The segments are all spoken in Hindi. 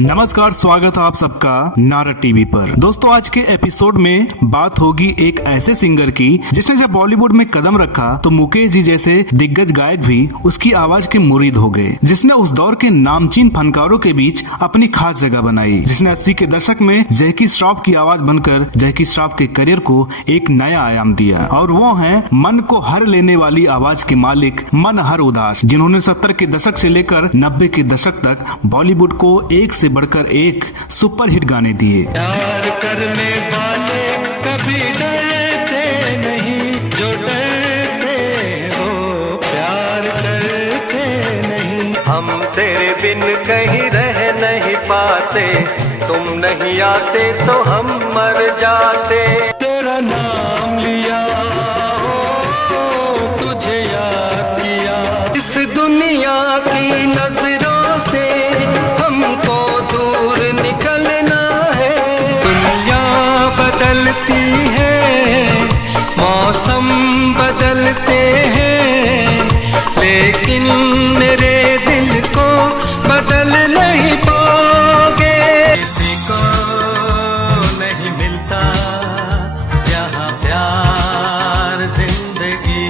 नमस्कार, स्वागत है आप सबका नारद टीवी पर। दोस्तों, आज के एपिसोड में बात होगी एक ऐसे सिंगर की जिसने जब बॉलीवुड में कदम रखा तो मुकेश जी जैसे दिग्गज गायक भी उसकी आवाज के मुरीद हो गए, जिसने उस दौर के नामचीन फनकारों के बीच अपनी खास जगह बनाई, जिसने 80 के दशक में जैकी श्रॉफ की आवाज बनकर जैकी श्रॉफ के करियर को एक नया आयाम दिया। और वो है मन को हर लेने वाली आवाज के मालिक मनहर उदास, जिन्होंने 70 के दशक से लेकर 90 के दशक तक बॉलीवुड को एक से बढ़कर एक सुपरहिट गाने दिए। प्यार करने वाले कभी डरते नहीं, जो डरते हो प्यार करते नहीं। हम तेरे बिन कहीं रह नहीं पाते, तुम नहीं आते तो हम मर जाते। तेरा नाम लिया, तुझे याद किया, इस दुनिया की नजरों से हमको दूर निकलना है। दुनिया बदलती है, मौसम बदलते हैं, लेकिन मेरे दिल को बदल नहीं पाओगे। किसी को नहीं मिलता यहाँ प्यार जिंदगी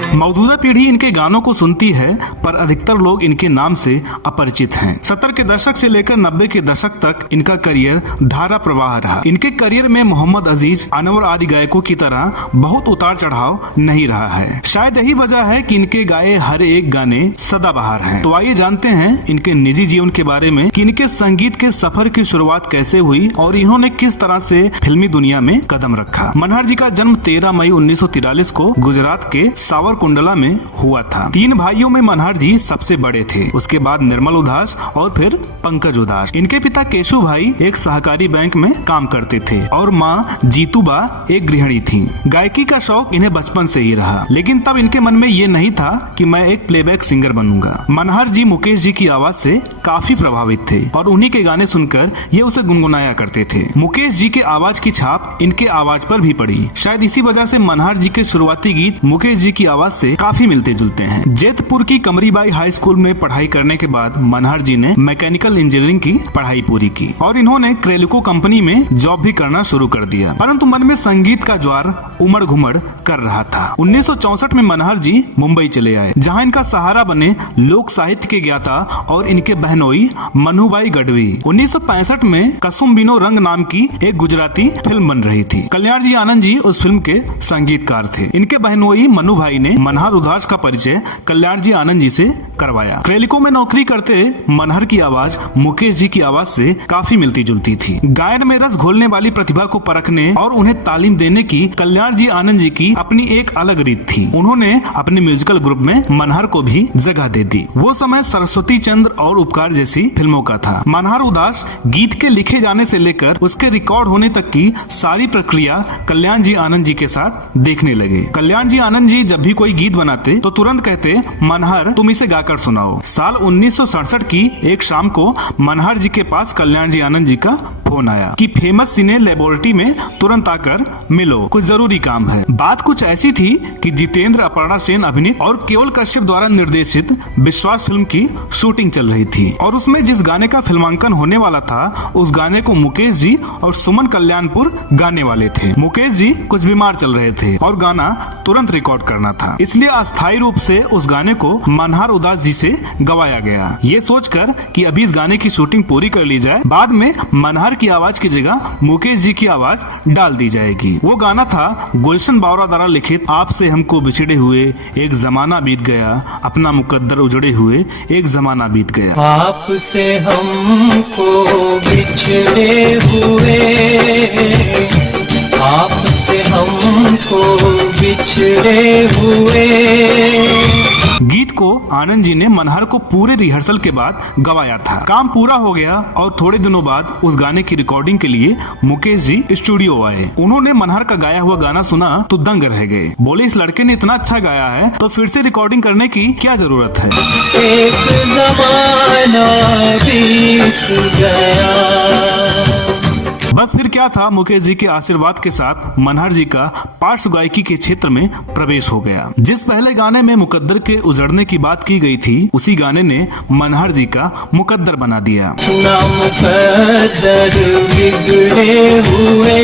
में। मौजूदा पीढ़ी इनके गानों को सुनती है, पर अधिकतर लोग इनके नाम से अपरिचित हैं। 70 के दशक से लेकर 90 के दशक तक इनका करियर धारा प्रवाह रहा। इनके करियर में मोहम्मद अजीज, अनवर आदि गायकों की तरह बहुत उतार चढ़ाव नहीं रहा है। शायद यही वजह है कि इनके गाए हर एक गाने सदाबहार हैं। तो आइए जानते हैं इनके निजी जीवन के बारे में कि इनके संगीत के सफर की शुरुआत कैसे हुई और इन्होंने किस तरह से फिल्मी दुनिया में कदम रखा। मनहर जी का जन्म 13 मई 1943 को गुजरात के सावरकुंडला में हुआ था। 3 भाइयों में मनहर जी सबसे बड़े थे, उसके बाद निर्मल उदास और फिर पंकज उदास। इनके पिता केशु भाई एक सहकारी बैंक में काम करते थे और माँ जीतूबा एक गृहिणी थी। गायकी का शौक इन्हें बचपन से ही रहा, लेकिन तब इनके मन में ये नहीं था कि मैं एक प्लेबैक सिंगर बनूंगा। मनहर जी मुकेश जी की आवाज से काफी प्रभावित थे और उन्हीं के गाने सुनकर ये उसे गुनगुनाया करते थे। मुकेश जी के आवाज की छाप इनके आवाज पर भी पड़ी। शायद इसी वजह से मनहर जी के शुरुआती गीत मुकेश जी की आवाज से काफी मिलते जुलते हैं। जैतपुर की कमरीबाई हाई स्कूल में पढ़ाई करने के बाद मनहर जी ने मैकेनिकल इंजीनियरिंग की पढ़ाई पूरी की और इन्होंने क्रेलिको कंपनी में जॉब भी करना शुरू कर दिया, परंतु मन में संगीत का ज्वार उमड़ घुमड़ कर रहा था। 1964 में मनहर जी मुंबई चले आए, जहां इनका सहारा बने लोक साहित्य के ज्ञाता और इनके बहनोई मनुबाई गढ़वी। 1965 में कसुम बिनो रंग नाम की एक गुजराती फिल्म बन रही थी। कल्याण जी आनंद जी उस फिल्म के संगीतकार थे। इनके बहनोई मनु भाई ने मनहर उदास का परिचय कल्याण जी आनंद जी से करवाया। क्रेलिको में नौकरी करते मनहर की आवाज मुकेश जी की आवाज से काफी मिलती जुलती थी। गायन में रस घोलने वाली प्रतिभा को परखने और उन्हें तालीम देने की कल्याण जी आनंद जी की अपनी एक अलग रीत थी। उन्होंने अपने म्यूजिकल ग्रुप में मनहर को भी जगह दे दी। वो समय सरस्वती चंद्र और उपकार जैसी फिल्मों का था। मनहर उदास गीत के लिखे जाने से लेकर उसके रिकॉर्ड होने तक की सारी प्रक्रिया कल्याण जी आनंद जी के साथ देखने लगे। कल्याण जी आनंद जी जब भी कोई गीत बनाते तो तुरंत कहते, मनहर तुम इसे गाकर सुनाओ। साल 1967 की एक शाम को मनहर जी के पास कल्याण जी आनंद जी का फोन आया कि फेमस सिने लेबोरेटरी में तुरंत आकर मिलो, कुछ जरूरी काम है। बात कुछ ऐसी थी कि जितेंद्र, अपर्णा सेन अभिनीत और केवल कश्यप द्वारा निर्देशित विश्वास फिल्म की शूटिंग चल रही थी और उसमें जिस गाने का फिल्मांकन होने वाला था उस गाने को मुकेश जी और सुमन कल्याणपुर गाने वाले थे। मुकेश जी कुछ बीमार चल रहे थे और गाना तुरंत रिकॉर्ड करना था, इसलिए अस्थायी रूप से उस गाने को मनहर उदास जी से गवाया गया, ये सोचकर कि अभी इस गाने की शूटिंग पूरी कर ली जाए, बाद में मनहर की आवाज की जगह मुकेश जी की आवाज डाल दी जाएगी। वो गाना था गुलशन बावरा द्वारा लिखित आपसे हमको बिछड़े हुए एक जमाना बीत गया, अपना मुकद्दर उजड़े हुए एक जमाना बीत गया। आपसे हमको बिछड़े हुए, आपसे हमको बिछड़े हुए। गीत को आनंद जी ने मनहर को पूरे रिहर्सल के बाद गवाया था। काम पूरा हो गया और थोड़े दिनों बाद उस गाने की रिकॉर्डिंग के लिए मुकेश जी स्टूडियो आए। उन्होंने मनहर का गाया हुआ गाना सुना तो दंग रह गए। बोले, इस लड़के ने इतना अच्छा गाया है तो फिर से रिकॉर्डिंग करने की क्या जरूरत है। एक जमाना बीत गया। बस फिर क्या क्या था, मुकेश जी के आशीर्वाद के साथ मनहर जी का पार्श्व गायकी के क्षेत्र में प्रवेश हो गया। जिस पहले गाने में मुकद्दर के उजड़ने की बात की गई थी, उसी गाने ने मनहर जी का मुकद्दर बना दिया। ना मुकद्दर बिगड़े हुए,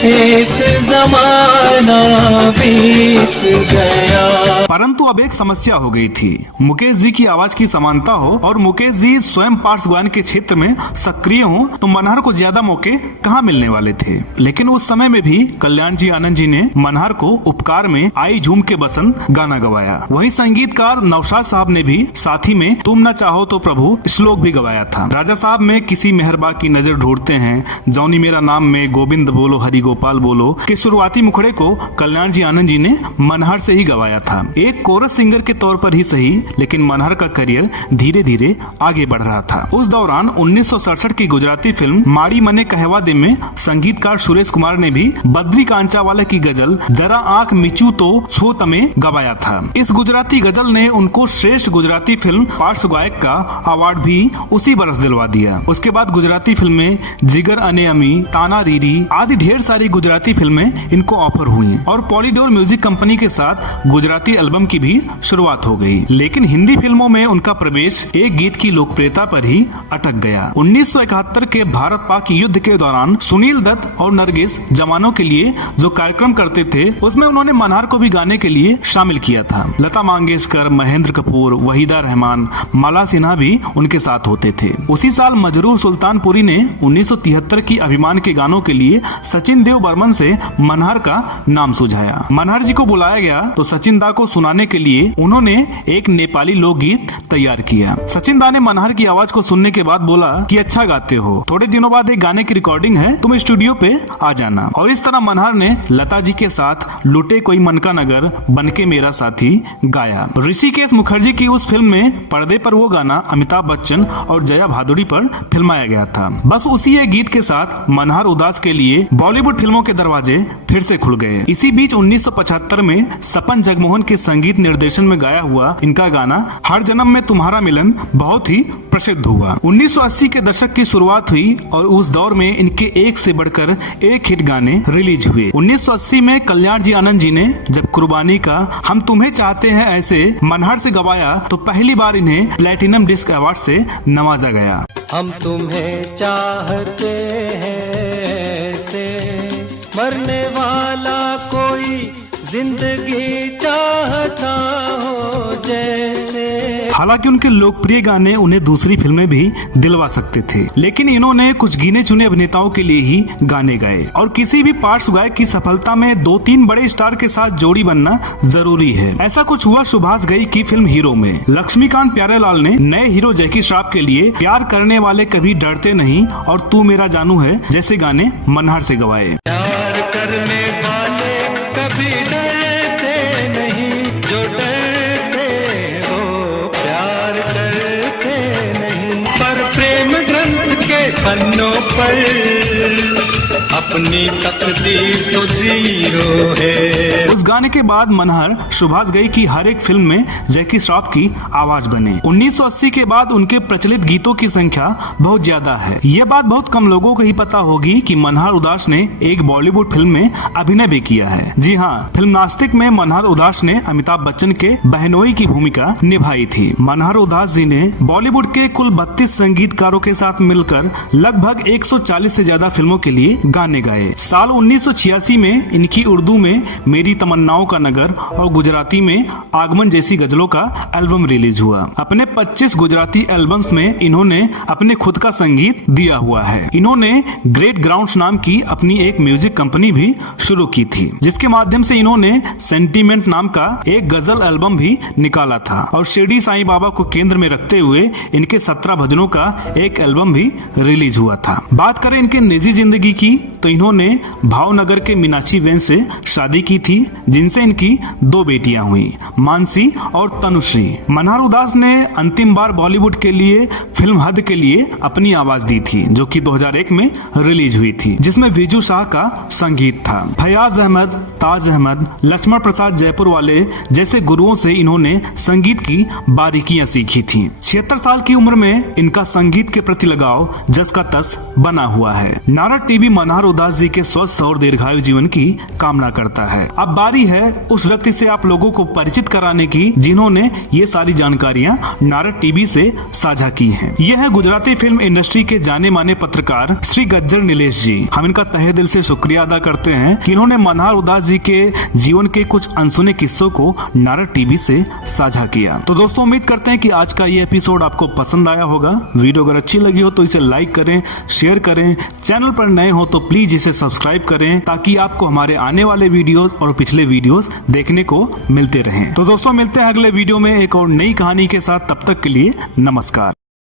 एक जमाना बीत गया। परंतु अब एक समस्या हो गई थी। मुकेश जी की आवाज की समानता हो और मुकेश जी स्वयं पार्श्व गायन के क्षेत्र में सक्रिय हो, तो मनहर को ज्यादा मौके कहाँ मिलने वाले थे। लेकिन उस समय में भी कल्याण जी आनंद जी ने मनहर को उपकार में आई झूम के बसंत गाना गवाया। वहीं संगीतकार नौशाद साहब ने भी साथी में तुम न चाहो तो प्रभु श्लोक भी गवाया था। राजा साहब में किसी मेहरबा की नजर ढूंढते हैं, जौनी मेरा नाम में गोविंद बोलो हरि गोपाल बोलो के शुरुआती मुखड़े को कल्याण जी आनंद जी ने मनहर से ही गवाया था। एक कोरस सिंगर के तौर पर ही सही, लेकिन मनहर का करियर धीरे धीरे आगे बढ़ रहा था। उस दौरान 1967 की गुजराती फिल्म माड़ी मने कहवा दे में संगीतकार सुरेश कुमार ने भी बद्री कांचावाला की गजल जरा आंख मिचू तो छो तमे गवाया था। इस गुजराती गजल ने उनको श्रेष्ठ गुजराती फिल्म पार्श्व गायक का अवार्ड भी उसी बरस दिलवा दिया। उसके बाद गुजराती फिल्में जिगर अने अमी, ताना रीरी आदि ढेर सारी गुजराती फिल्में इनको ऑफर हुई और पॉलीडोर म्यूजिक कंपनी के साथ गुजराती एल्बम की भी शुरुआत हो गई। लेकिन हिंदी फिल्मों में उनका प्रवेश एक गीत की लोकप्रियता पर ही अटक गया। 1971 के भारत पाक युद्ध के दौरान सुनील दत्त और नरगिस जवानों के लिए जो कार्यक्रम करते थे, उसमें उन्होंने मनहर को भी गाने के लिए शामिल किया था। लता मंगेशकर, महेंद्र कपूर, वहीदा रहमान, माला सिन्हा भी उनके साथ होते थे। उसी साल मजरूह सुल्तानपुरी ने 1973 की अभिमान के गानों के लिए सचिन देव बर्मन से मनहर का नाम सुझाया। मनहर जी को बुलाया गया तो सचिन दा को सुनाने के लिए उन्होंने एक नेपाली लोकगीत तैयार किया। सचिन दा ने मनहर की आवाज को सुनने के बाद बोला कि अच्छा गाते हो, थोड़े दिनों बाद एक गाने की रिकॉर्डिंग है, तुम स्टूडियो पे आ जाना। और इस तरह मनहर ने लता जी के साथ लुटे कोई मन का नगर, बनके मेरा साथी गाया। ऋषिकेश मुखर्जी की उस फिल्म में पर्दे पर वो गाना अमिताभ बच्चन और जया भादुड़ी पर फिल्माया गया था। बस उसी एक गीत के साथ मनहर उदास के लिए बॉलीवुड फिल्मों के दरवाजे फिर से खुल गए। इसी बीच 1975 में सपन जगमोहन के संगीत निर्देशन में गाया हुआ इनका गाना हर जन्म में तुम्हारा मिलन बहुत ही प्रसिद्ध हुआ। 1980 के दशक की शुरुआत हुई और उस दौर में इनके एक से बढ़कर एक हिट गाने रिलीज हुए। 1980 में कल्याण जी आनंद जी ने जब कुर्बानी का हम तुम्हें चाहते हैं ऐसे मनहर से गवाया तो पहली बार इन्हें प्लेटिनम डिस्क अवार्ड से नवाजा गया। हम तुम्हें चाहते हैं ऐसे, मरने वाला कोई जिंदगी चाहता हो जैसे। हालांकि उनके लोकप्रिय गाने उन्हें दूसरी फिल्में भी दिलवा सकते थे, लेकिन इन्होंने कुछ गिने चुने अभिनेताओं के लिए ही गाने गाए। और किसी भी पार्श्व गायक की सफलता में 2-3 बड़े स्टार के साथ जोड़ी बनना जरूरी है। ऐसा कुछ हुआ सुभाष घई की फिल्म हीरो में। लक्ष्मीकांत प्यारेलाल ने नए हीरो जैकी श्रॉफ के लिए प्यार करने वाले कभी डरते नहीं और तू मेरा जानू है जैसे गाने मनहर से गवाए। प्यार करने वाले कभी डरते नहीं, जो डरते वो प्यार करते नहीं। पर प्रेम ग्रंथ के पन्नों पर अपनी तकदीर तो जीरो है। उस गाने के बाद मनहर सुभाष घई की हर एक फिल्म में जैकी श्रॉफ की आवाज बने। 1980 के बाद उनके प्रचलित गीतों की संख्या बहुत ज्यादा है। यह बात बहुत कम लोगों को ही पता होगी कि मनहर उदास ने एक बॉलीवुड फिल्म में अभिनय भी किया है। जी हाँ, फिल्म नास्तिक में मनहर उदास ने अमिताभ बच्चन के बहनोई की भूमिका निभाई थी। मनहर उदास जी ने बॉलीवुड के कुल 32 संगीतकारों के साथ मिलकर लगभग 140 से ज्यादा फिल्मों के लिए गाने गाए। साल 1986 में इनकी उर्दू में मेरी तमन्नाओं का नगर और गुजराती में आगमन जैसी गजलों का एल्बम रिलीज हुआ। अपने 25 गुजराती एल्बम्स में इन्होंने अपने खुद का संगीत दिया हुआ है। इन्होंने ग्रेट ग्राउंड्स नाम की अपनी एक म्यूजिक कंपनी भी शुरू की थी, जिसके माध्यम से इन्होंने सेंटीमेंट नाम का एक गजल एल्बम भी निकाला था। और शिरडी साईं बाबा को केंद्र में रखते हुए इनके 17 भजनों का एक एल्बम भी रिलीज हुआ था। बात करें इनके निजी जिंदगी की तो इन्होंने भावनगर के मीनाक्षी वेन से शादी की थी, जिनसे इनकी 2 बेटियां हुई, मानसी और तनुश्री। मनोहर उदास ने अंतिम बार बॉलीवुड के लिए फिल्म हद के लिए अपनी आवाज दी थी, जो कि 2001 में रिलीज हुई थी, जिसमें विजू शाह का संगीत था। फयाज अहमद, ताज अहमद, लक्ष्मण प्रसाद जयपुर वाले जैसे गुरुओं से इन्होंने संगीत की बारीकियां सीखी थी। 76 साल की उम्र में इनका संगीत के प्रति लगाव जस का तस बना हुआ है। नारद टीवी मनोहर उदास जी के स्वस्थ और दीर्घायु जीवन की कामना करता है। अब बारी है उस व्यक्ति से आप लोगों को परिचित कराने की जिन्होंने ये सारी जानकारियां नारद टीवी से साझा की हैं। ये है गुजराती फिल्म इंडस्ट्री के जाने माने पत्रकार श्री गज्जर नीलेश जी। हम इनका तहे दिल से शुक्रिया अदा करते हैं कि इन्होंने मनोहर उदास जी के जीवन के कुछ अनसुने किस्सों को नारद टीवी से साझा किया। तो दोस्तों, उम्मीद करते हैं कि आज का ये एपिसोड आपको पसंद आया होगा। वीडियो अगर अच्छी लगी हो तो इसे लाइक करें, शेयर करें। चैनल पर नए हो तो प्लीज इसे सब्सक्राइब करें, ताकि आपको हमारे आने वाले वीडियोस और पिछले वीडियोस देखने को मिलते रहें। तो दोस्तों, मिलते हैं अगले वीडियो में एक और नई कहानी के साथ। तब तक के लिए नमस्कार।